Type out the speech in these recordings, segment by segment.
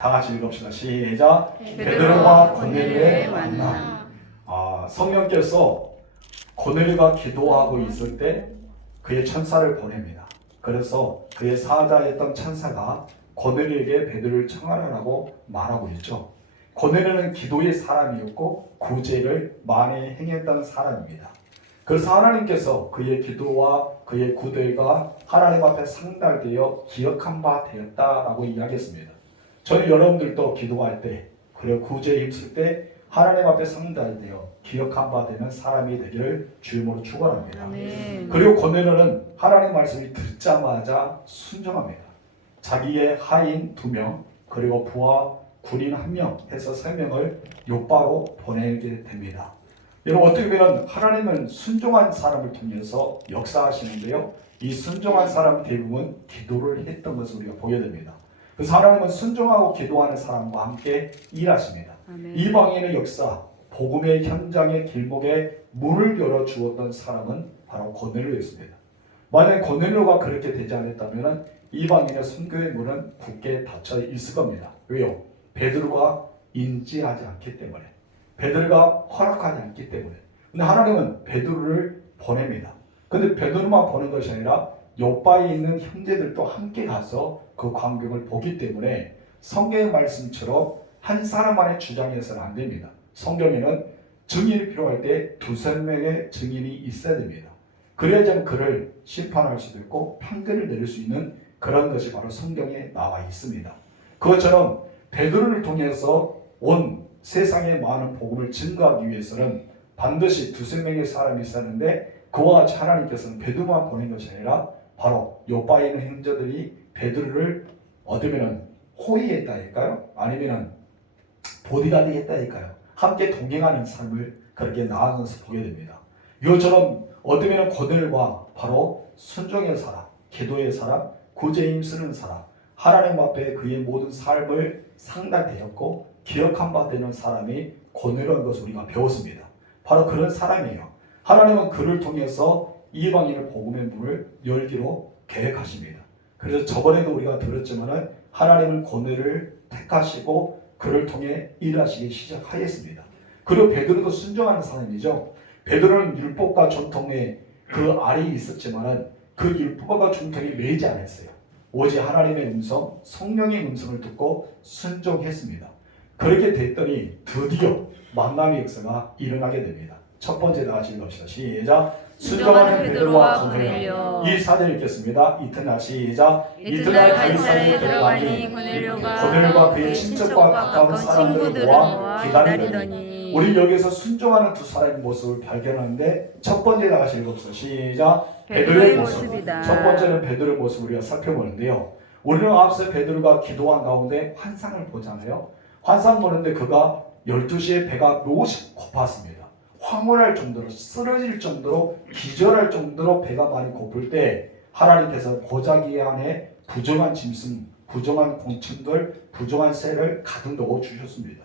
다 같이 읽읍시다. 시작. 베드로와 고넬료의 만남. 성령께서 고넬료가 기도하고 있을 때 그의 천사를 보냅니다. 그래서 그의 사자였던 천사가 고넬료에게 베드로를 청하라고 말하고 있죠. 고넬료는 기도의 사람이었고 구제를 많이 행했던 사람입니다. 그래서 하나님께서 그의 기도와 그의 구대가 하나님 앞에 상달되어 기억한 바 되었다라고 이야기했습니다. 저희 여러분들도 기도할 때 그리고 구제에 힘쓸 때 하나님 앞에 상달되어 기억한 바 되는 사람이 되기를 주님으로 축원합니다. 아멘. 그리고 고넬료는 하나님 말씀을 듣자마자 순종합니다. 자기의 하인 2명 그리고 부하 군인 1명 해서 3명을 요바로 보내게 됩니다. 여러분, 어떻게 보면 하나님은 순종한 사람을 통해서 역사하시는데요, 이 순종한 사람 대부분 기도를 했던 것을 우리가 보게 됩니다. 그래서 하나님은 순종하고 기도하는 사람과 함께 일하십니다. 아멘. 이방인의 역사, 복음의 현장의 길목에 문을 열어주었던 사람은 바로 고넬료였습니다. 만약 고넬료가 그렇게 되지 않았다면 이방인의 선교의 문은 굳게 닫혀 있을 겁니다. 왜요? 베드로가 인지하지 않기 때문에, 베드로가 허락하지 않기 때문에. 근데 하나님은 베드로를 보냅니다. 근데 베드로만 보낸 것이 아니라 요바에 있는 형제들도 함께 가서 그 광경을 보기 때문에 성경의 말씀처럼 한 사람만의 주장해서는 안 됩니다. 성경에는 증인이 필요할 때 2~3명의 증인이 있어야 됩니다. 그래야지만 그를 심판할 수도 있고 판결을 내릴 수 있는 그런 것이 바로 성경에 나와 있습니다. 그것처럼 베드로를 통해서 온 세상에 많은 복음을 증거하기 위해서는 반드시 2~3명의 사람이 있었는데, 그와 같이 하나님께서는 베드로만 보낸 것이 아니라 바로 요바에 있는 형제들이 베드로를 얻으면 호위했다 할까요? 아니면 보디가드 했다 할까요? 함께 동행하는 삶을 그렇게 나아가는 것을 보게 됩니다. 이것처럼 얻으면 고넬료가 바로 순종의 사람, 기도의 사람, 구제에 힘쓰는 사람, 하나님 앞에 그의 모든 삶을 상달되었고 기억한 바 되는 사람이 고넬료인 것을 우리가 배웠습니다. 바로 그런 사람이에요. 하나님은 그를 통해서 이방인의 복음의 문을 열기로 계획하십니다. 그래서 저번에도 우리가 들었지만은 하나님은 고넬료를 택하시고 그를 통해 일하시기 시작하였습니다. 그리고 베드로도 순종하는 사람이죠. 베드로는 율법과 전통에 그 아래에 있었지만은 그 율법과 전통이 매이지 않았어요. 오직 하나님의 음성, 성령의 음성을 듣고 순종했습니다. 그렇게 됐더니 드디어 만남의 역사가 일어나게 됩니다. 첫 번째 다 같이 읽읍시다. 시작. 순종하는 베드로와 고넬료. 이 사절 읽겠습니다. 이튿날 시작. 이튿날 가이사랴에 들어가니 고넬료가 그의 친척과 가까운 사람들을 모아 기다리더니. 우리 여기서 순종하는 2사람의 모습을 발견하는데, 첫 번째 다 같이 읽읍시다. 시작. 베드로의 모습. 모습이다. 첫 번째는 베드로의 모습을 우리가 살펴보는데요, 우리는 앞서 베드로가 기도한 가운데 환상을 보잖아요. 환상 보는데 그가 12시에 배가 묘시 고팠습니다. 황홀할 정도로, 쓰러질 정도로, 기절할 정도로 배가 많이 고플 때 하나님께서 보자기 안에 부정한 짐승, 부정한 곤충들, 부정한 새를 가득 넣어 주셨습니다.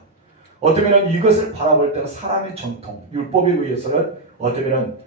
어쩌면 이것을 바라볼 때는 사람의 전통, 율법에 의해서는 어쩌면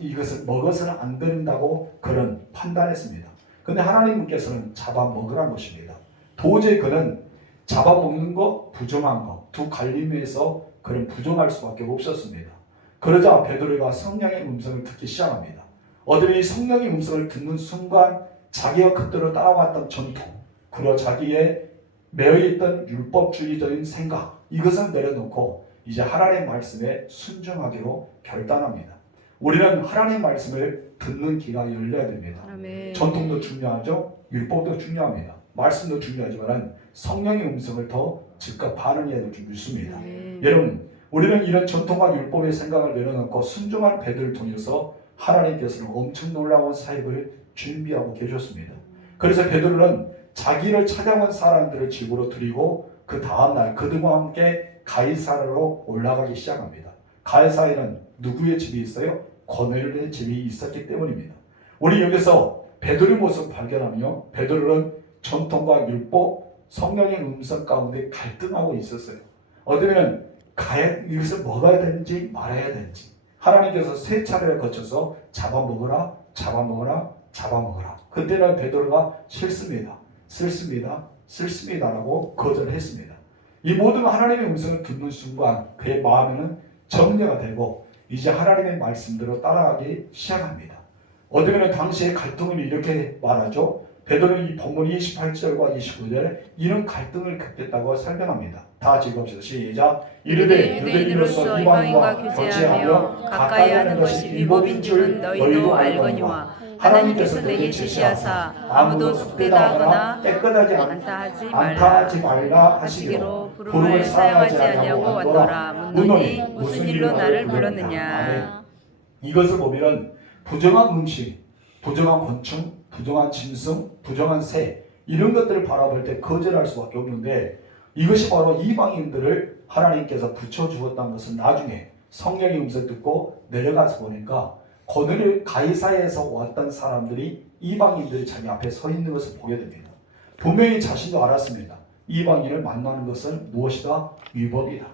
이것을 먹어서는 안 된다고 그런 판단했습니다. 그런데 하나님께서는 잡아먹으라는 것입니다. 도저히 그는 잡아먹는 것, 부정한 것, 두 갈림에서 그는 부정할 수밖에 없었습니다. 그러자 베드로가 성령의 음성을 듣기 시작합니다. 어쩌면 이 성령의 음성을 듣는 순간 자기가 그대로 따라왔던 전통, 그리고 자기의 매여있던 율법주의적인 생각, 이것을 내려놓고 이제 하나님의 말씀에 순종하기로 결단합니다. 우리는 하나님의 말씀을 듣는 귀가 열려야 됩니다. 아멘. 전통도 중요하죠. 율법도 중요합니다. 말씀도 중요하지만 성령의 음성을 더 즉각 반응해야 될 줄 믿습니다. 여러분, 우리는 이런 전통과 율법의 생각을 내려놓고 순종한 베드로를 통해서 하나님께서는 엄청 놀라운 사역을 준비하고 계셨습니다. 그래서 베드로는 자기를 찾아온 사람들을 집으로 들이고 그 다음날 그들과 함께 가이사랴로 올라가기 시작합니다. 가이사랴에는 누구의 집이 있어요? 고넬료의 집이 있었기 때문입니다. 우리 여기서 베드로의 모습을 발견하며 베드로는 전통과 율법, 성령의 음성 가운데 갈등하고 있었어요. 어쩌면 이것을 먹어야 되는지 말아야 되는지 하나님께서 3차례를 거쳐서 잡아먹으라, 잡아먹으라, 잡아먹으라. 그때는 베드로가 싫습니다. 싫습니다라고 거절했습니다. 이 모든 하나님의 음성을 듣는 순간 그의 마음에는 정죄가 되고 이제 하나님의 말씀대로 따라가기 시작합니다. 어쩌면 당시의 갈등을 이렇게 말하죠. 베드로는 이 본문 28절과 29절에 이런 갈등을 겪겠다고 설명합니다. 다 같이 읽읍시다. 시작. 이르되 유대인으로서 이방인과 교제하며 가까이 하는 것이 위법인 줄은 너희도 알거니와 하나님께서 내게 지시하사 아무도 속되다 하거나 깨끗하지 않다 하지 말라 하시기로 부름을 사용하지 아니하고 왔노라. 묻노니 무슨 일로 나를 불렀느냐. 이것을 보면 부정한 음식, 부정한 곤충, 부정한 짐승, 부정한 새 이런 것들을 바라볼 때 거절할 수밖에 없는데 이것이 바로 이방인들을 하나님께서 붙여주었다는 것은 나중에 성령의 음성 듣고 내려가서 보니까 고넬료 가이사야에서 왔던 사람들이 이방인들이 자기 앞에 서 있는 것을 보게 됩니다. 분명히 자신도 알았습니다. 이방인을 만나는 것은 무엇이다? 위법이다.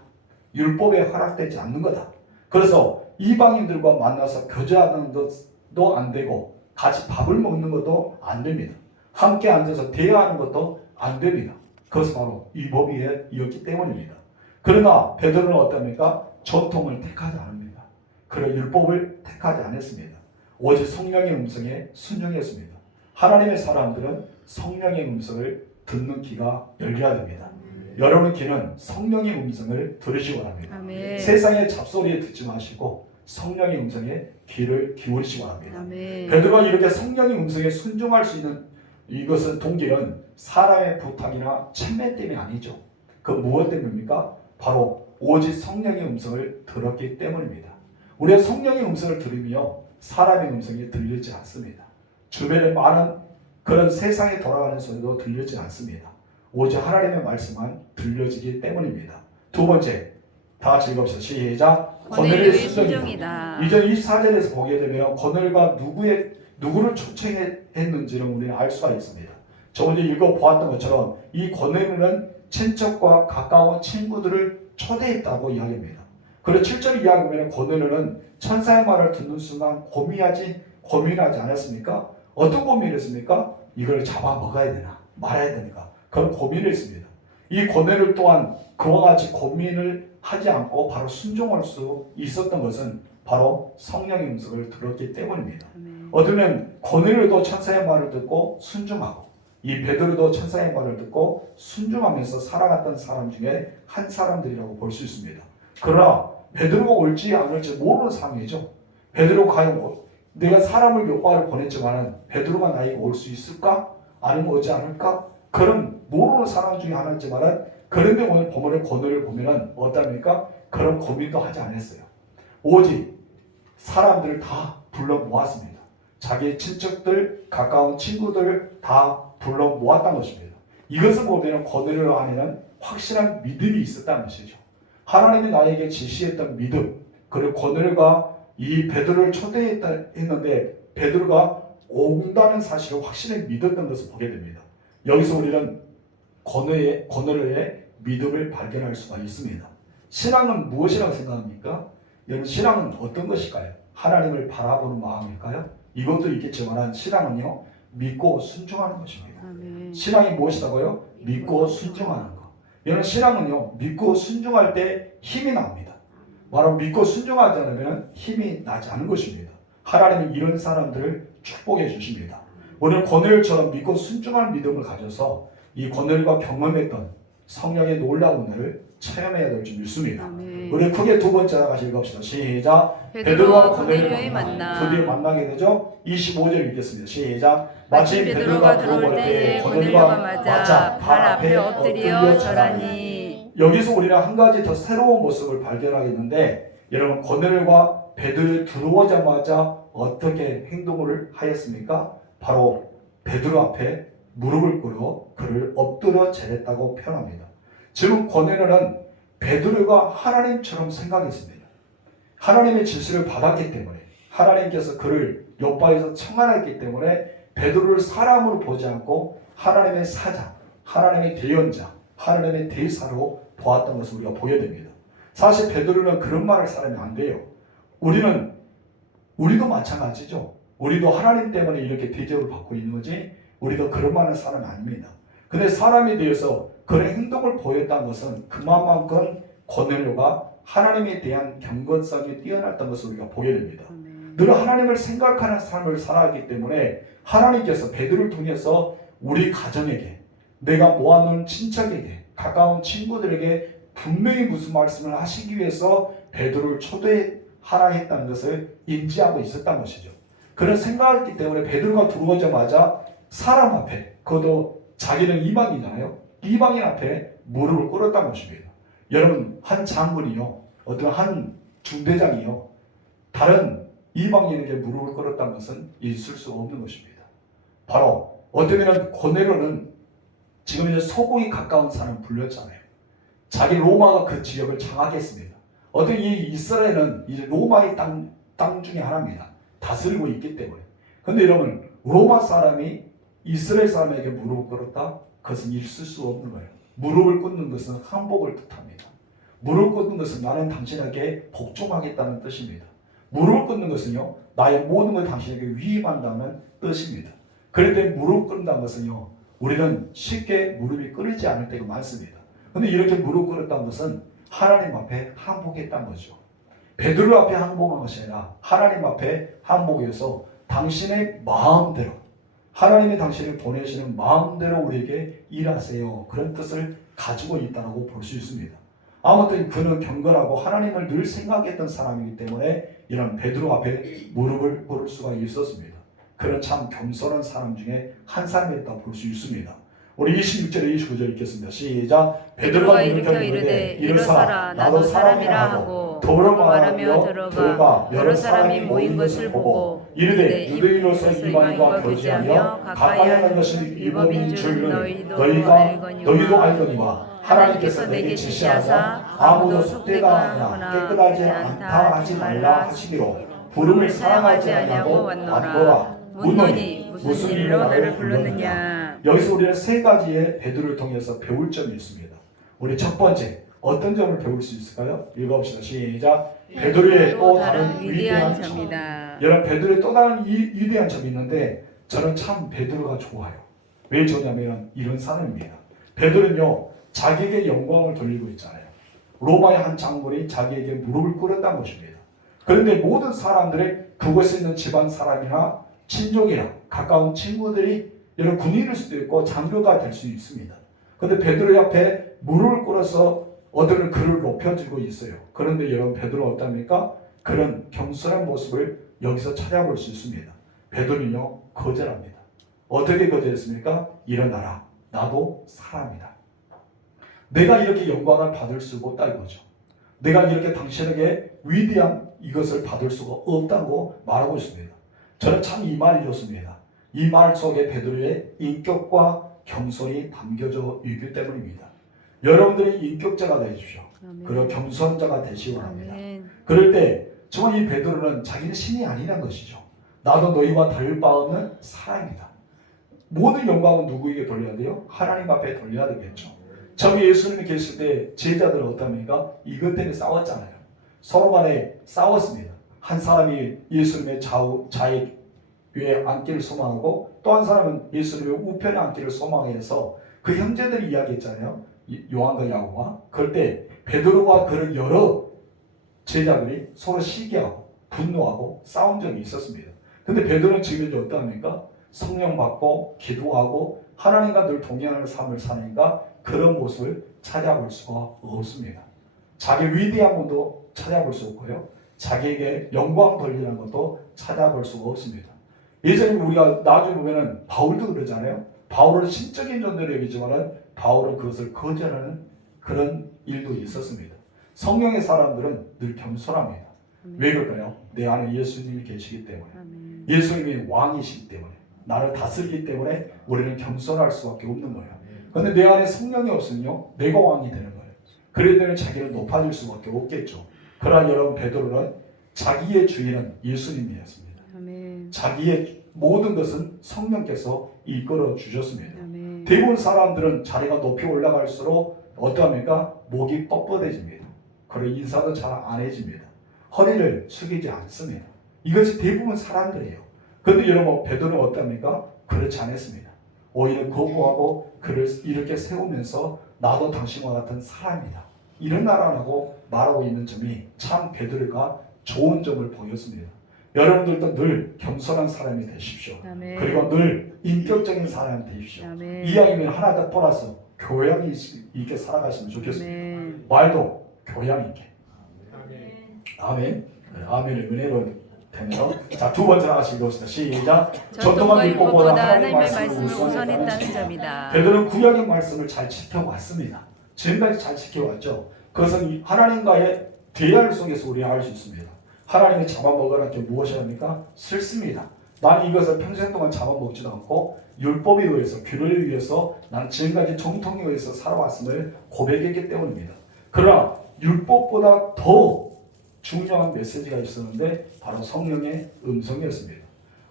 율법에 허락되지 않는 거다. 그래서 이방인들과 만나서 교제하는 것도 안 되고 같이 밥을 먹는 것도 안 됩니다. 함께 앉아서 대화하는 것도 안 됩니다. 그것은 바로 위법이었기 때문입니다. 그러나 베드로는 어떻습니까? 전통을 택하지 않습니다. 그런 율법을 택하지 않았습니다. 오직 성령의 음성에 순종했습니다. 하나님의 사람들은 성령의 음성을 듣는 귀가 열려야 됩니다. 여러분의 귀는 성령의 음성을 들으시기 바랍니다. 아멘. 세상의 잡소리에 듣지 마시고 성령의 음성에 귀를 기울이시기 바랍니다. 아멘. 베드로가 이렇게 성령의 음성에 순종할 수 있는 이것은 동기는 사람의 부탁이나 참회 때문이 아니죠. 그 무엇 때문입니까? 바로 오직 성령의 음성을 들었기 때문입니다. 우리가 성령의 음성을 들으며 사람의 음성이 들리지 않습니다. 주변에 많은 그런 세상에 돌아가는 소리도 들리지 않습니다. 오직 하나님의 말씀만 들려지기 때문입니다. 두 번째, 다 같이 읽읍시다. 시작. 고넬료의 순종이다. 이전 24절에서 보게 되면 고넬료가 누구를 초청했는지를 우리는 알 수가 있습니다. 저 먼저 읽어보았던 것처럼 이 고넬료는 친척과 가까운 친구들을 초대했다고 이야기합니다. 그리고 7절 이야기하면 고넬료는 천사의 말을 듣는 순간 고민하지 않았습니까? 어떤 고민을 했습니까? 이걸 잡아 먹어야 되나 말아야 되니까 그런 고민을 했습니다. 이 고넬료 또한 그와 같이 고민을 하지 않고 바로 순종할 수 있었던 것은 바로 성령의 음성을 들었기 때문입니다. 어쩌면 고넬료도 천사의 말을 듣고 순종하고 이 베드로도 천사의 말을 듣고 순종하면서 살아갔던 사람 중에 한 사람들이라고 볼 수 있습니다. 그러나 베드로가 올지 안 올지 모르는 상황이죠. 베드로가 과연 내가 사람을 몇 발을 보냈지만 베드로가 나에게 올 수 있을까? 아니면 오지 않을까? 그런 모르는 상황 중에 하나지만 그런데 오늘 본문의 고넬료를 보면 어떻습니까? 그런 고민도 하지 않았어요. 오직 사람들을 다 불러 모았습니다. 자기 친척들, 가까운 친구들을 다 불러 모았다는 것입니다. 이것을 보면 고넬료 안에는 확실한 믿음이 있었다는 것이죠. 하나님이 나에게 지시했던 믿음, 그리고 고넬료가 이 베드로를 초대했는데 베드로가 온다는 사실을 확실히 믿었던 것을 보게 됩니다. 여기서 우리는 고넬료의 믿음을 발견할 수가 있습니다. 신앙은 무엇이라고 생각합니까? 여러분, 신앙은 어떤 것일까요? 하나님을 바라보는 마음일까요? 이것도 있겠지만 신앙은요, 믿고 순종하는 것입니다. 아멘. 신앙이 무엇이라고요? 믿고 순종하는 것. 여러분, 신앙은요, 믿고 순종할 때 힘이 납니다. 바로 믿고 순종하지 않으면 힘이 나지 않은 것입니다. 하나님은 이런 사람들을 축복해 주십니다. 우리는 고넬료처럼 믿고 순종할 믿음을 가져서 이 고넬료가 경험했던 성령의 놀라운 은혜를 체험해야 될 줄 믿습니다. 아멘. 우리 크게 두 번째 같이 읽읍시다. 시작. 베드로와 고넬료의 만남. 드디어 만나게 되죠. 25절 읽겠습니다. 시작. 마침 베드로가 들어올 때에 고넬료가 맞아 발 앞에 엎드려 절하니. 여기서 우리는 한 가지 더 새로운 모습을 발견하겠는데, 여러분, 고넬료가 베드로에 들어오자마자 어떻게 행동을 하였습니까? 바로 베드로 앞에 무릎을 꿇어 그를 엎드려 절했다고 표현합니다. 지금 고넬료는 베드로가 하나님처럼 생각했습니다. 하나님의 지시를 받았기 때문에, 하나님께서 그를 욥바에서 청하했기 때문에 베드로를 사람으로 보지 않고 하나님의 사자, 하나님의 대언자, 하나님의 대사로 보았던 것을 우리가 보게 됩니다. 사실 베드로는 그런 말할 사람이 안 돼요. 우리도 마찬가지죠. 우리도 하나님 때문에 이렇게 대접을 받고 있는 거지 우리도 그런 말하는 사람이 아닙니다. 근데 사람에 대해서 그런 행동을 보였다는 것은 그만큼 고넬료가 하나님에 대한 경건성이 뛰어났던 것을 우리가 보게 됩니다. 늘 하나님을 생각하는 삶을 살아왔기 때문에 하나님께서 베드로를 통해서 우리 가정에게, 내가 모아놓은 친척에게, 가까운 친구들에게 분명히 무슨 말씀을 하시기 위해서 베드로를 초대하라 했다는 것을 인지하고 있었던 것이죠. 그런 생각을 했기 때문에 베드로가 들어오자마자 사람 앞에, 그것도 자기는 이방이잖아요. 이방인 앞에 무릎을 꿇었다는 것입니다. 여러분, 한 장군이요, 어떤 한 중대장이요, 다른 이방인에게 무릎을 꿇었다는 것은 있을 수 없는 것입니다. 바로 어쩌면 고넬료는 지금 이제 소국이 가까운 사람 불렸잖아요. 자기 로마가 그 지역을 장악했습니다. 어떤 이 이스라엘은 이제 로마의 땅 중에 하나입니다. 다스리고 있기 때문에. 근데 여러분, 로마 사람이 이스라엘 사람에게 무릎을 꿇었다? 그것은 있을 수 없는 거예요. 무릎을 꿇는 것은 항복을 뜻합니다. 무릎을 꿇는 것은 나는 당신에게 복종하겠다는 뜻입니다. 무릎을 꿇는 것은요, 나의 모든 걸 당신에게 위임한다는 뜻입니다. 그럴 때 무릎 꿇는다는 것은요, 우리는 쉽게 무릎이 꿇리지 않을 때가 많습니다. 근데 이렇게 무릎 꿇었다는 것은 하나님 앞에 항복했다는 거죠. 베드로 앞에 항복한 것이 아니라 하나님 앞에 항복해서 당신의 마음대로, 하나님이 당신을 보내시는 마음대로 우리에게 일하세요, 그런 뜻을 가지고 있다고 볼 수 있습니다. 아무튼 그는 경건하고 하나님을 늘 생각했던 사람이기 때문에 이런 베드로 앞에 무릎을 꿇을 수가 있었습니다. 그는 참 겸손한 사람 중에 한 사람이었다 볼 수 있습니다. 우리 26절에 29절 읽겠습니다. 시작. 베드로가 일으켜 이르되 일어서라 나도 사람이라 하고 더불어 말하며 들어가 여러 사람이 모인 것을 보고 이르되 유대인으로서 이방인과 교제하며 가까이 하는 것은 위법인 줄을 너희도 알거니와 하나님께서 내게 지시하사 아무도 속되거나 깨끗하지 않다 하지 말라 하시기로 부름을 사랑하지 아니하고 왔노라. 묻노니 무슨 일로 나를 불렀느냐. 여기서 우리는 세 가지의 베드로를 통해서 배울 점이 있습니다. 우리 첫 번째, 어떤 점을 배울 수 있을까요? 읽어봅시다. 시작. 베드로의 또 다른 위대한 점이다. 여러분, 베드로의 또 다른 위대한 점이 있는데 저는 참 베드로가 좋아요. 왜 좋냐면 이런 사람입니다. 베드로는요, 자기에게 영광을 돌리고 있잖아요. 로마의 한 장군이 자기에게 무릎을 꿇었다는 것입니다. 그런데 모든 사람들의 그곳에 있는 집안 사람이나 친족이나 가까운 친구들이 여러분 군인일 수도 있고 장교가 될 수 있습니다. 그런데 베드로 옆에 무릎을 꿇어서 어들은 그를 높여주고 있어요. 그런데 여러분, 베드로가 어떻습니까? 그런 겸손한 모습을 여기서 찾아볼 수 있습니다. 베드로는요, 거절합니다. 어떻게 거절했습니까? 일어나라, 나도 사람이다. 내가 이렇게 영광을 받을 수가 없다 이거죠. 내가 이렇게 당신에게 위대한 이것을 받을 수가 없다고 말하고 있습니다. 저는 참 이 말이 좋습니다. 이 말 속에 베드로의 인격과 겸손이 담겨져 있기 때문입니다. 여러분들이 인격자가 되십시오. 그리고 겸손자가 되시기 바랍니다. 그럴 때 정말 이 베드로는 자기는 신이 아니란 것이죠. 나도 너희와 다를 바 없는 사람이다. 모든 영광은 누구에게 돌려야 돼요? 하나님 앞에 돌려야 되겠죠. 처음에 예수님이 계실 때 제자들은 어떻습니까? 이것 때문에 싸웠잖아요. 서로 간에 싸웠습니다. 한 사람이 예수님의 좌에 위에 앉기를 소망하고 또 한 사람은 예수님의 우편에 앉기를 소망해서 그 형제들이 이야기했잖아요. 요한과 야고보가. 그럴 때 베드로와 그런 여러 제자들이 서로 시기하고 분노하고 싸운 적이 있었습니다. 근데 베드로는 지금 이제 어떠합니까? 성령 받고 기도하고 하나님과 늘 동행하는 삶을 사니까 그런 모습을 찾아볼 수가 없습니다. 자기 위대한 것도 찾아볼 수 없고요. 자기에게 영광 돌리는 것도 찾아볼 수가 없습니다. 예전에 우리가 나중에 보면은 바울도 그러잖아요. 바울은 신적인 존재로 여기지만은 바울은 그것을 거절하는 그런 일도 있었습니다. 성령의 사람들은 늘 겸손합니다. 왜 그럴까요? 내 안에 예수님이 계시기 때문에, 예수님이 왕이시기 때문에, 나를 다스리기 때문에 우리는 겸손할 수밖에 없는 거예요. 그런데 내 안에 성령이 없으면요, 내가 왕이 되는 거예요. 그럴 때는 자기는 높아질 수밖에 없겠죠. 그러나 여러분, 베드로는 자기의 주인은 예수님이었습니다. 자기의 모든 것은 성령께서 이끌어 주셨습니다. 대부분 사람들은 자리가 높이 올라갈수록 어떠합니까? 목이 뻣뻣해집니다. 그리고 인사도 잘 안 해집니다. 허리를 숙이지 않습니다. 이것이 대부분 사람들이에요. 그런데 여러분, 베드로는 어떠합니까? 그렇지 않았습니다. 오히려 거부하고 그를 이렇게 세우면서 나도 당신과 같은 사람이다, 일어나라고 말하고 있는 점이 참 베드로가 좋은 점을 보였습니다. 여러분들도 늘 겸손한 사람이 되십시오. 아멘. 그리고 늘 인격적인 사람이 되십시오. 아멘. 이왕이면 하나 더 플러스 교養있게 살아가시면 좋겠습니다. 아멘. 말도 교양 있게. 아멘. 네, 아멘의 은혜로 되면서 자, 두 번째 하나씩 읽었습니다. 시작. 전통과 율법보다 하나님의 말씀을 말씀을 우선했다는 우선했다는 점이다. 베드로는 구약의 말씀을 잘 지켜왔습니다. 지금까지 잘 지켜왔죠. 그것은 하나님과의 대화 속에서 우리가 알 수 있습니다. 하나님이 잡아먹으라 게 무엇이 합니까? 싫습니다. 나는 이것을 평생 동안 잡아먹지도 않고 율법에 의해서, 규례에 의해서 나는 지금까지 정통에 의해서 살아왔음을 고백했기 때문입니다. 그러나 율법보다 더 중요한 메시지가 있었는데 바로 성령의 음성이었습니다.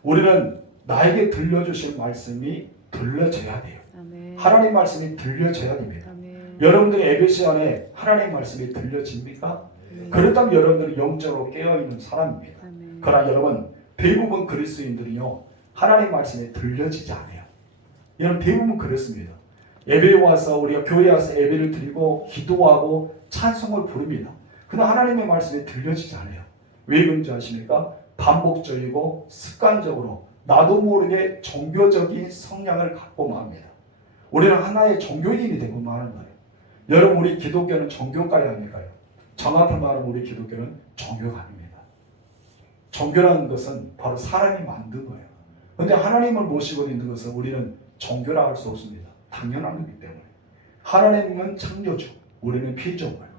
우리는 나에게 들려주신 말씀이 들려져야 돼요. 아멘. 하나님 말씀이 들려져야 됩니다. 아멘. 여러분들의 예배 시간에 하나님 말씀이 들려집니까? 그렇다면 여러분들은 영적으로 깨어있는 사람입니다. 아멘. 그러나 여러분, 대부분 그리스도인들이요, 하나님 말씀이 들려지지 않아요. 여러분, 대부분 그렇습니다. 예배에 와서, 우리가 교회에 와서 예배를 드리고 기도하고 찬송을 부릅니다. 그러나 하나님의 말씀이 들려지지 않아요. 왜 그런지 아십니까? 반복적이고 습관적으로 나도 모르게 종교적인 성향을 갖고 맙니다. 우리는 하나의 종교인이 되고 마는 거예요. 여러분, 우리 기독교는 종교가야 아닐까요? 정확히 말하면 우리 기독교는 종교가 아닙니다. 종교라는 것은 바로 사람이 만든 거예요. 그런데 하나님을 모시고 있는 것은 우리는 종교라 할 수 없습니다. 당연한 거기 때문에. 하나님은 창조주, 우리는 피조물.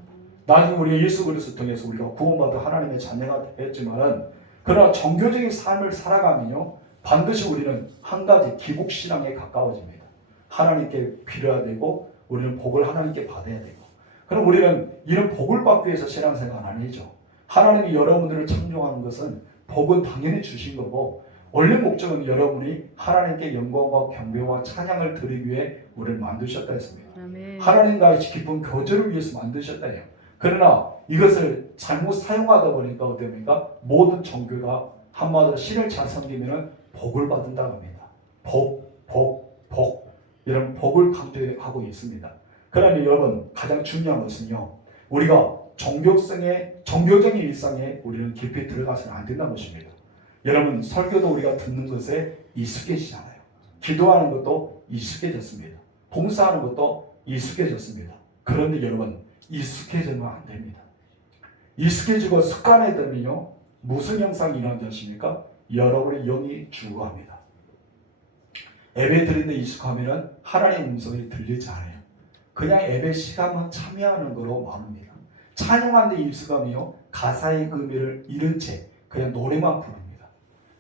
나중에 우리 예수 그리스도 통해서 우리가 구원받아 하나님의 자녀가 됐지만은, 그러나 종교적인 삶을 살아가면요, 반드시 우리는 한 가지 기복신앙에 가까워집니다. 하나님께 빌어야 되고, 우리는 복을 하나님께 받아야 되고. 그럼 우리는 이런 복을 받기 위해서 신앙생활 아니죠. 하나님이 여러분들을 창조하는 것은 복은 당연히 주신 거고, 원래 목적은 여러분이 하나님께 영광과 경배와 찬양을 드리기 위해 우리를 만드셨다 했습니다. 아멘. 하나님과의 깊은 교제를 위해서 만드셨다 해요. 그러나 이것을 잘못 사용하다 보니까 어떻습니까? 모든 종교가 한마디로 신을 잘 섬기면 복을 받는다고 합니다. 복. 이런 복을 강조하고 있습니다. 그러나 여러분, 가장 중요한 것은요, 우리가 종교적인 일상에 우리는 깊이 들어가서는 안 된다는 것입니다. 여러분, 설교도 우리가 듣는 것에 익숙해지잖아요. 기도하는 것도 익숙해졌습니다. 봉사하는 것도 익숙해졌습니다. 그런데 여러분, 익숙해지면 안 됩니다. 익숙해지고 습관에 들면요, 무슨 현상이 일어나지 않습니까? 여러분의 영이 죽어갑니다. 예배 드리는데 익숙하면 하나님의 음성이 들리지 않아요. 그냥 예배 시간만 참여하는 거로 마릅니다. 찬양하는데 익숙하면요, 가사의 의미를 잃은 채 그냥 노래만 부릅니다.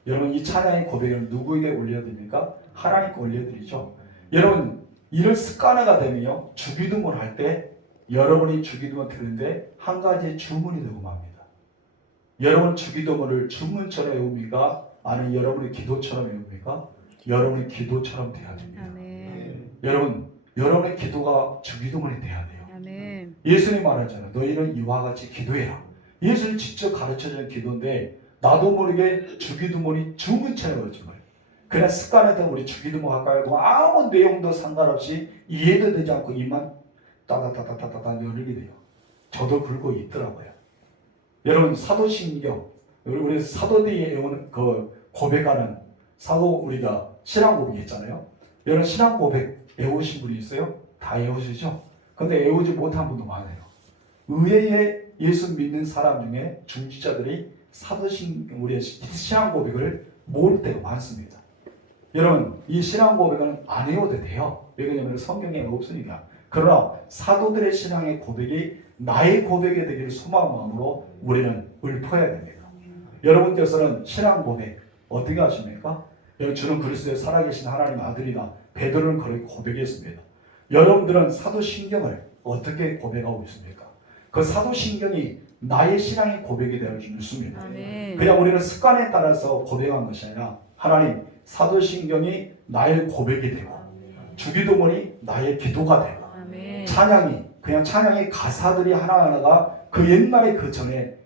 여러분, 이 찬양의 고백을 누구에게 올려드립니까? 하나님께 올려드리죠. 여러분, 이런 습관화가 되면요, 주기도문 할 때 여러분이 주기도문 드리는데 한 가지 주문이 되고 맙니다. 여러분 주기도문을 주문처럼 외웁니까? 아니면 여러분의 기도처럼 외웁니까? 여러분의 기도처럼 돼야 됩니다. 아멘. 여러분의 기도가 주기도문이 돼야 돼요. 아멘. 예수님 말하잖아요. 너희는 이와 같이 기도해라. 예수님 직접 가르쳐주는 기도인데 나도 모르게 주기도문이 주문처럼 외워진 거예요. 그냥 습관에 따라 우리 주기도문 할까요? 아무 내용도 상관없이 이해도 되지 않고 입만 따다다다다다 열리게 돼요. 저도 그러고 있더라고요. 여러분, 사도신경, 우리 사도들이 고백하는 사도, 우리가 신앙 고백 있잖아요. 여러분, 신앙 고백 외우신 분이 있어요? 다 외우시죠? 근데 외우지 못한 분도 많아요. 의외의 예수 믿는 사람 중에 중지자들이 우리의 신앙 고백을 모를 때가 많습니다. 여러분, 이 신앙 고백은 안 외워도 돼요. 왜냐하면 성경에 없으니까. 그러나 사도들의 신앙의 고백이 나의 고백이 되기를 소망함으로 우리는 읊어야 됩니다. 여러분께서는 신앙 고백 어떻게 하십니까? 주는 그리스도의 살아계신 하나님 아들이다. 베드로는 그렇게 고백했습니다. 여러분들은 사도신경을 어떻게 고백하고 있습니까? 그 사도신경이 나의 신앙의 고백이 되어 있습니다. 아멘. 그냥 우리는 습관에 따라서 고백한 것이 아니라 하나님, 사도신경이 나의 고백이 되고 주기도문이 나의 기도가 되고 아멘. 찬양의 가사들이 하나하나가 그 옛날에 그 전에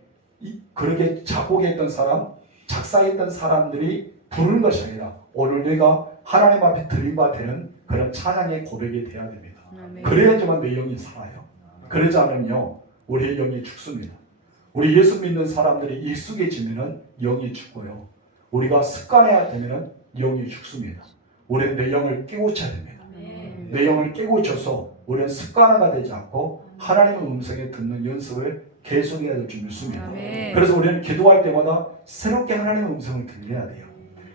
그렇게 작곡했던 사람, 작사했던 사람들이 부르는 것이 아니라 오늘 내가 하나님 앞에 드림받는 그런 찬양의 고백이 돼야 됩니다. 아멘. 그래야지만 내 영이 살아요. 그러지 않으면요 우리의 영이 죽습니다. 우리 예수 믿는 사람들이 익숙해지면은 영이 죽고요. 우리가 습관해야 되면은 영이 죽습니다. 우리는 내 영을 깨우쳐야 됩니다. 내 영을 깨우쳐서 우리는 습관화가 되지 않고 하나님의 음성에 듣는 연습을 계속해야 될 줄 믿습니다. 아멘. 그래서 우리는 기도할 때마다 새롭게 하나님의 음성을 들려야 돼요.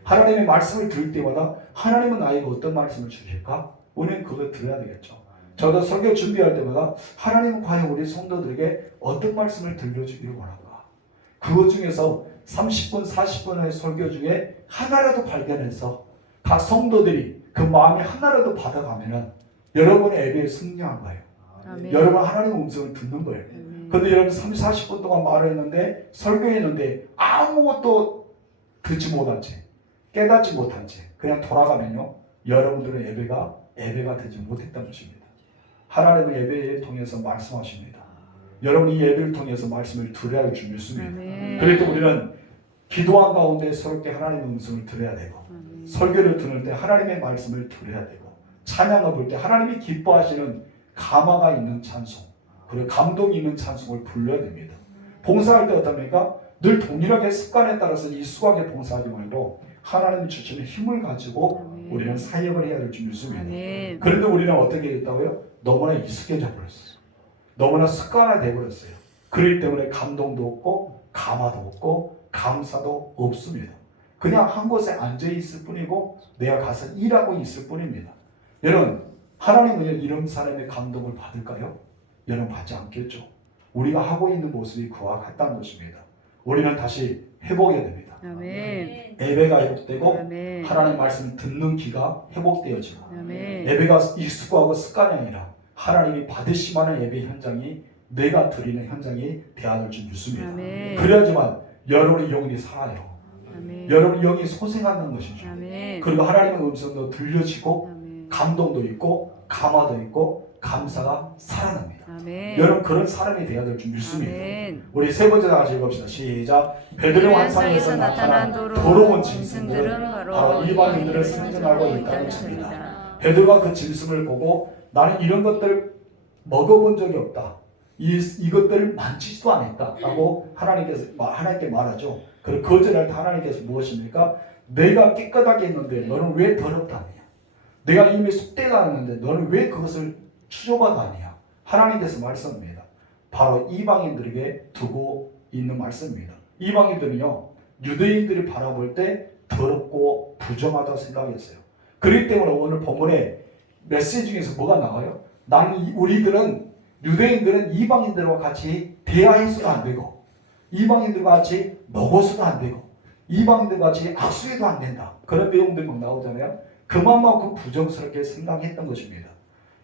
하나님의 말씀을 들을 때마다 하나님은 나에게 어떤 말씀을 주실까? 우리는 그걸 들어야 되겠죠. 저도 설교 준비할 때마다 하나님은 과연 우리 성도들에게 어떤 말씀을 들려주기를 원할까? 그것 중에서 30분, 40분의 설교 중에 하나라도 발견해서 각 성도들이 그 마음이 하나라도 받아가면은 여러분의 예배에 승리한 거예요. 아멘. 여러분 하나님의 음성을 듣는 거예요. 그런데 여러분 30, 40분 동안 말을 했는데 설교했는데 아무것도 듣지 못한 채 깨닫지 못한 채 그냥 돌아가면요 여러분들은 예배가 되지 못했다는 것입니다. 하나님의 예배를 통해서 말씀하십니다. 여러분이 예배를 통해서 말씀을 들어야 할 줄 믿습니다. 그래도 우리는 기도한 가운데 새롭게 하나님의 음성을 들어야 되고 설교를 들을 때 하나님의 말씀을 들어야 되고 찬양을 볼 때 하나님이 기뻐하시는 감화가 있는 찬송 그리고 감동이 있는 찬송을 불러야 됩니다. 봉사할 때 어떻습니까? 늘 동일하게 습관에 따라서 익숙하게 봉사하지 말고 하나님이 주시는 힘을 가지고 우리는 사역을 해야 될 줄 믿습니다. 그런데 우리는 어떻게 했다고요? 너무나 익숙해져 버렸어요. 너무나 습관화돼 버렸어요. 그렇기 때문에 감동도 없고 감화도 없고 감사도 없습니다. 그냥 한 곳에 앉아 있을 뿐이고 내가 가서 일하고 있을 뿐입니다. 여러분 하나님은 이런 사람의 감동을 받을까요? 여러분 받지 않겠죠. 우리가 하고 있는 모습이 그와 같다는 것입니다. 우리는 다시 회복해야 됩니다. 아멘. 예배가 회복되고 아멘. 하나님의 말씀을 듣는 귀가 회복되어지고 아멘. 예배가 익숙하고 습관이 아니라 하나님이 받으시마는 예배 현장이 내가 드리는 현장이 되어야 줄 믿습니다. 아멘. 그래야지만 여러분의 영이 살아요. 아멘. 여러분의 영이 소생하는 것이죠. 아멘. 그리고 하나님의 음성도 들려지고 아멘. 감동도 있고 감화도 있고 감사가 살아납니다. 아멘. 여러분 그런 사람이 되어야 될 줄 믿습니다. 아멘. 우리 세 번째 다시 읽읍시다. 시작. 베드로 환상에서 나타난 더러운 짐승들은 바로 이방인들을 상징하고 있다는 것입니다. 베드로가 그 짐승을 보고 나는 이런 것들 먹어본 적이 없다. 이것들을 만지지도 않았다라고 하나님께 말하죠. 그리고 거절할 때 하나님께서 무엇입니까? 내가 깨끗하게 했는데 너는 왜 더럽다 하느냐? 내가 이미 속되다 했는데 너는 왜 그것을 추조하다 하느냐? 하나님께서 말씀합니다. 바로 이방인들에게 두고 있는 말씀입니다. 이방인들은요 유대인들이 바라볼 때 더럽고 부정하다고 생각했어요. 그렇기 때문에 오늘 본문의 메시지 중에서 뭐가 나와요? 우리들은 유대인들은 이방인들과 같이 대화해서도 안 되고 이방인들과 같이 먹어서도 안 되고 이방인들과 같이 악수해도 안 된다. 그런 내용들이 막 나오잖아요. 그만큼 부정스럽게 생각했던 것입니다.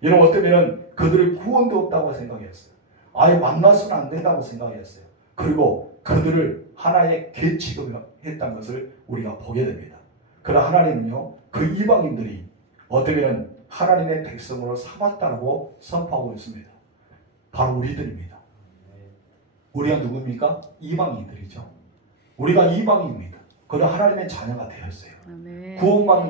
여러분 어쩌면 그들의 구원도 없다고 생각했어요. 아예 만나서는 안 된다고 생각했어요. 그리고 그들을 하나의 개 취급했다는 것을 우리가 보게 됩니다. 그러나 하나님은요 그 이방인들이 어쩌면 하나님의 백성으로 삼았다고 선포하고 있습니다. 바로 우리들입니다. 우리가 누굽니까? 이방인들이죠. 우리가 이방인입니다. 그러나 하나님의 자녀가 되었어요. 아멘. 구원받은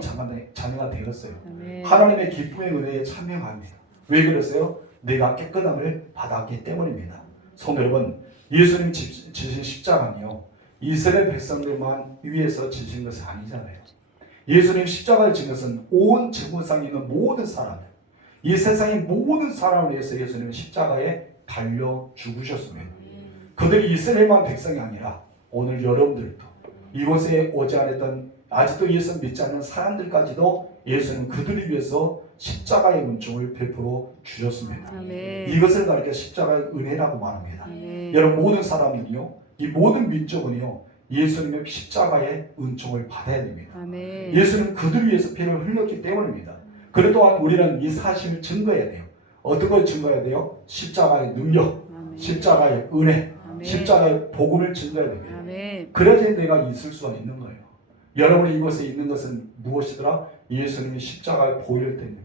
자녀가 되었어요. 아멘. 하나님의 기쁨의 은혜에 참여합니다. 왜 그랬어요? 내가 깨끗함을 받았기 때문입니다. 성도 여러분, 예수님 지신 십자가는요 이스라엘 백성들만 위해서 지신 것이 아니잖아요. 예수님 십자가를 진 것은 온 지구상에 있는 모든 사람들, 이 세상의 모든 사람을 위해서 예수님은 십자가에 달려 죽으셨습니다. 그들이 이스라엘만 백성이 아니라 오늘 여러분들도 이곳에 오지 않았던 아직도 예수 믿지 않는 사람들까지도 예수는 그들을 위해서 십자가의 은총을 베풀어 주셨습니다. 아멘. 이것을 가리켜 십자가의 은혜라고 말합니다. 아멘. 여러분 모든 사람은요, 이 모든 민족은요, 예수님의 십자가의 은총을 받아야 됩니다. 아멘. 예수는 그들 위해서 피를 흘렸기 때문입니다. 그래 또한 우리는 이 사실을 증거해야 돼요. 어떤 걸 증거해야 돼요? 십자가의 능력, 아멘. 십자가의 은혜, 아멘. 십자가의 복음을 증거해야 됩니다. 아멘. 그래야지 내가 있을 수가 있는 거예요. 여러분이 이곳에 있는 것은 무엇이더라? 예수님이 십자가에 보일 때입니다.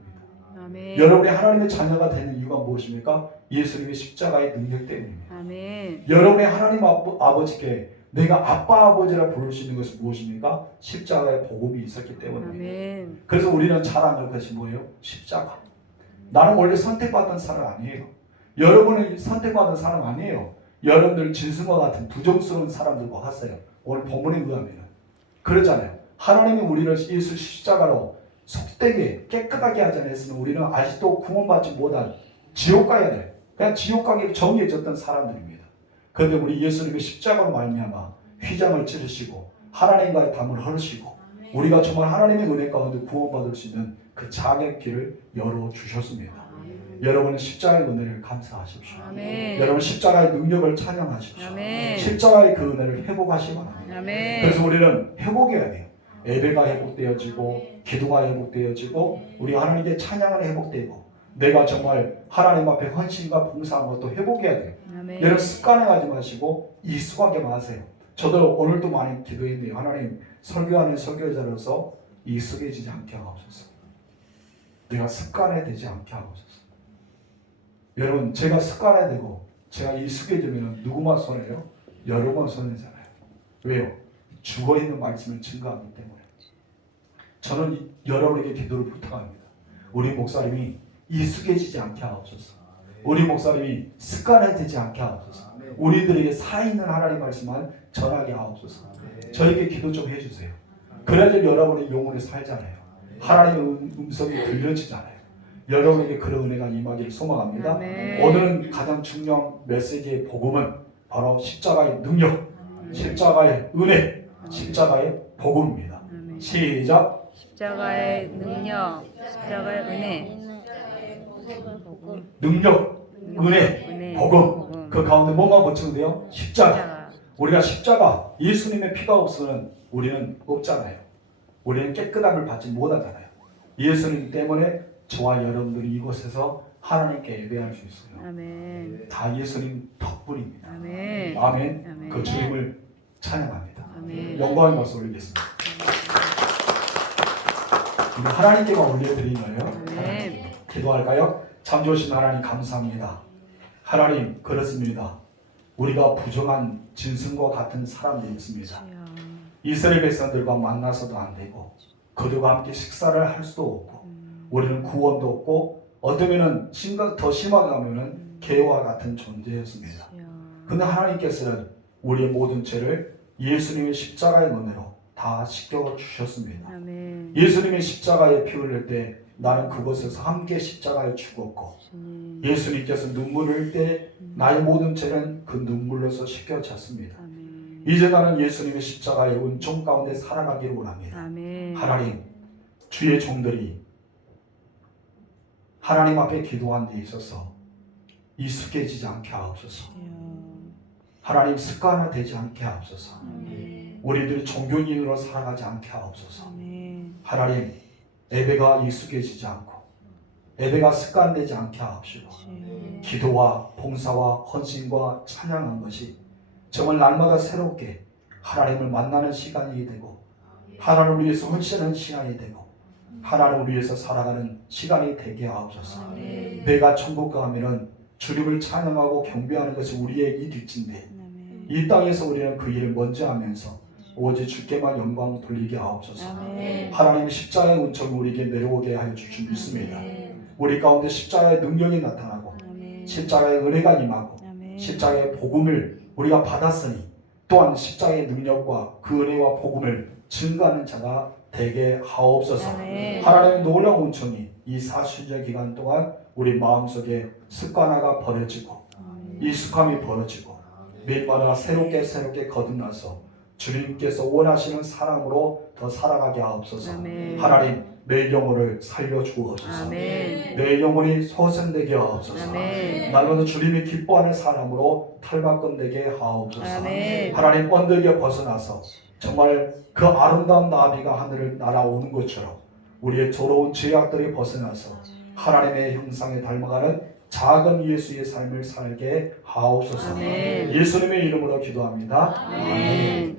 아멘. 여러분이 하나님의 자녀가 되는 이유가 무엇입니까? 예수님의 십자가의 능력 때문입니다. 아멘. 여러분의 하나님 아버지께 내가 아빠 아버지라 부를 수 있는 것은 무엇입니까? 십자가의 복음이 있었기 때문입니다. 아멘. 그래서 우리는 자랑할 것이 뭐예요? 십자가. 나는 원래 선택받은 사람 아니에요. 여러분은 선택받은 사람 아니에요. 여러분들 진승과 같은 부정스러운 사람들과 같아요. 오늘 본문에 의하면 그러잖아요. 하나님이 우리를 예수 십자가로 속되게 깨끗하게 하지 않았으면 우리는 아직도 구원받지 못한 지옥 가야 돼요. 그냥 지옥 가기로 정해졌던 사람들입니다. 그런데 우리 예수님이 십자가로 말미암아 휘장을 찌르시고 하나님과의 담을 hăr으시고 우리가 정말 하나님의 은혜 가운데 구원받을 수 있는 그 자격길을 열어주셨습니다. 여러분은 십자가의 은혜를 감사하십시오. 아멘. 여러분 십자가의 능력을 찬양하십시오. 아멘. 십자가의 그 은혜를 회복하시기 바랍니다. 아멘. 그래서 우리는 회복해야 돼요. 예배가 회복되어지고 기도가 회복되어지고 우리 하나님께 찬양은 회복되고 내가 정말 하나님 앞에 헌신과 봉사한 것도 회복해야 돼요. 아멘. 여러분 습관화하지 마시고 익숙하게만 하세요. 저도 오늘도 많이 기도했네요. 하나님 설교하는 설교자로서 익숙해지지 않게 하옵소서. 내가 습관에 되지 않게 하옵소서. 여러분 제가 습관에 되고 제가 익숙해지면 누구만 손해요? 여러분 손해잖아요. 왜요? 죽어있는 말씀을 증거하기 때문에. 저는 여러분에게 기도를 부탁합니다. 우리 목사님이 익숙해지지 않게 하옵소서. 우리 목사님이 습관에 되지 않게 하옵소서. 우리들에게 살아있는 하나님 말씀만 전하게 하옵소서. 저에게 기도 좀 해주세요. 그래야지 여러분의 영혼에 살잖아요. 하나님의 음성이 들려지잖아요. 여러분에게 그런 은혜가 임하기를 소망합니다. 아멘. 오늘은 가장 중요한 메시지의 복음은 바로 십자가의 능력, 십자가의 은혜, 십자가의 복음입니다. 아멘. 시작. 십자가의 능력, 십자가의 은혜, 능력, 은혜, 복음. 그 가운데 뭐만 붙이는데요? 십자가. 우리가 십자가, 예수님의 피가 없으면 우리는 없잖아요. 우리는 깨끗함을 받지 못하잖아요. 예수님 때문에 저와 여러분들이 이곳에서 하나님께 예배할 수 있어요. 아멘. 다 예수님 덕분입니다. 아멘. 아멘. 아멘. 그 주님을 찬양합니다. 아멘. 영광의 박수 올리겠습니다. 우리 하나님께만 올려드리나요? 아멘. 기도할까요? 참 좋으신 하나님 감사합니다. 하나님 그렇습니다. 우리가 부정한 짐승과 같은 사람들이었습니다. 이스라엘 백성들과 만나서도 안 되고 그들과 함께 식사를 할 수도 없고 우리는 구원도 없고 어쩌면 더 심하게 가면은 개와 같은 존재였습니다. 그런데 하나님께서는 우리의 모든 죄를 예수님의 십자가의 은혜로 다 씻겨 주셨습니다. 아멘. 예수님의 십자가에 피 흘릴 때 나는 그곳에서 함께 십자가에 죽었고 예수님께서 눈물을 흘릴 때 나의 모든 죄는 그 눈물로서 씻겨졌습니다. 아멘. 이제 나는 예수님의 십자가의 은총 가운데 살아가기를 원합니다. 아멘. 하나님, 주의 종들이 하나님 앞에 기도한 데 있어서 익숙해지지 않게 하옵소서. 하나님 습관화되지 않게 하옵소서. 우리들이 종교인으로 살아가지 않게 하옵소서. 하나님, 예배가 익숙해지지 않고 예배가 습관되지 않게 하옵시고 기도와 봉사와 헌신과 찬양한 것이 정말 날마다 새롭게 하나님을 만나는 시간이 되고 하나님을 위해서 헌신하는 시간이 되고 하나님을 위해서 살아가는 시간이 되게 하옵소서. 내가 천국 가면은 주님을 찬양하고 경배하는 것이 우리의 일일진데 이 땅에서 우리는 그 일을 먼저 하면서 오직 주께만 영광 돌리게 하옵소서. 하나님의 십자가의 은총이 우리에게 내려오게 하여 주실 줄 믿습니다. 우리 가운데 십자가의 능력이 나타나고 십자가의 은혜가 임하고 십자가의 복음을 우리가 받았으니 또한 십자가의 능력과 그 은혜와 복음을 증거하는 자가 되게 하옵소서. 하나님의 놀라운 은총이 이 40년 기간 동안 우리 마음속에 습관화가 버려지고 익숙함이 벌어지고 매일마다 새롭게 거듭나서 주님께서 원하시는 사람으로 더 살아가게 하옵소서. 하나님 내 영혼을 살려주옵소서. 내 영혼이 소생되게 하옵소서. 날마다 주님이 기뻐하는 사람으로 탈바꿈되게 하옵소서. 하나님 언덕에 벗어나서 정말 그 아름다운 나비가 하늘을 날아오는 것처럼 우리의 더러운 죄악들이 벗어나서 하나님의 형상에 닮아가는 작은 예수의 삶을 살게 하옵소서. 예수님의 이름으로 기도합니다. 아멘.